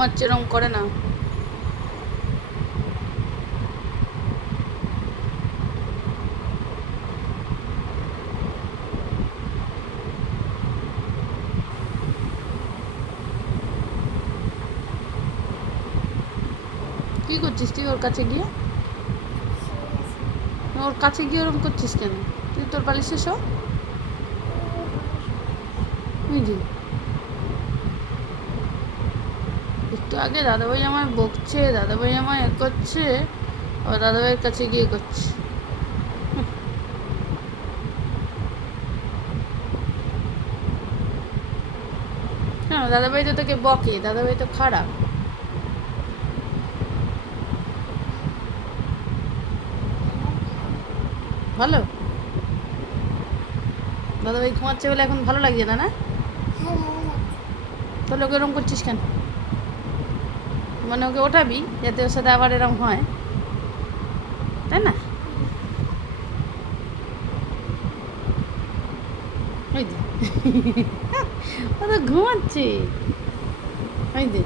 ঘুমাচ্ছে, এরম করে না। কি করছিস তুই ওর কাছে গিয়ে? ওর কাছে গিয়ে ওরম করছিস কেন? তুই তোর বালিশে শো। ওই যে একটু আগে দাদাভাই আমায় বকছে, দাদাভাই আমায় করছে, আবার দাদাভাইয়ের কাছে গিয়ে করছে। কেন দাদাভাই তো তোকে বকে, দাদাভাই তো খারাপ। ভালো দাদাভাই ঘুমাচ্ছে বলে এখন ভালো লাগছে না? না তাহলে ওকে এরম করছিস কেন? মানে ওকে ওঠাবি যাতে ওর সাথে আবার এরম হয়, তাই না? ওই যে ও তো ঘুমাচ্ছে, ওই যে